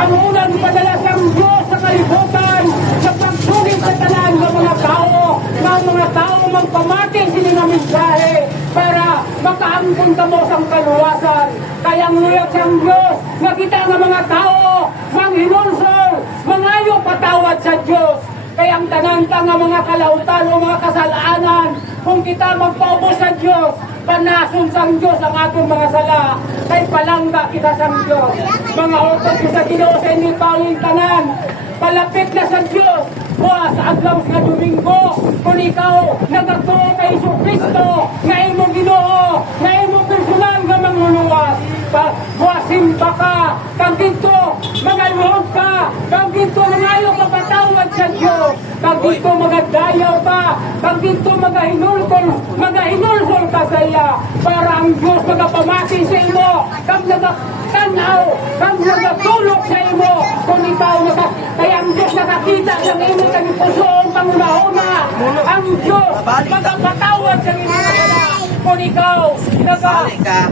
ang unang padala sa Diyos sa kalibutan sa pagsugid sa tanan ng mga tao magpamati sila ng mensahe para makaangkon kamo sa kaluwasan. Kaya nguyag sa Diyos nga kita nga mga tao manghinulsol, mangayo patawad sa Diyos. Kaya ang tananta nga mga kalautan o mga kasalanan, kung kita magpaubos sa Diyos, panason sa Diyos ang atong mga sala, kay palangga kita sa Diyos. Mga utod ko sa Ginoo sa inyo tawing tanan, palapit na sa Diyos, buwas adlaw sa Domingo, kung ikaw nagatuo kay Jesucristo, nga imong Ginoo, nga imong personal nga mangluluwas. Buwasimba ka, kang dito, magaluhod ka, kang dito nangayo mapatawad sa Diyos, kang dito magadayaw ka, kang dito magahinulkol ka sa iya, para ang Diyos magapamati sa imo, kang nagatanaw, kang nagatulog sa imo, kung ikaw kaya ang Diyos nakakita sa imo kang pusoon pangunahuna, ang Diyos magapatawad sa imo, kung ikaw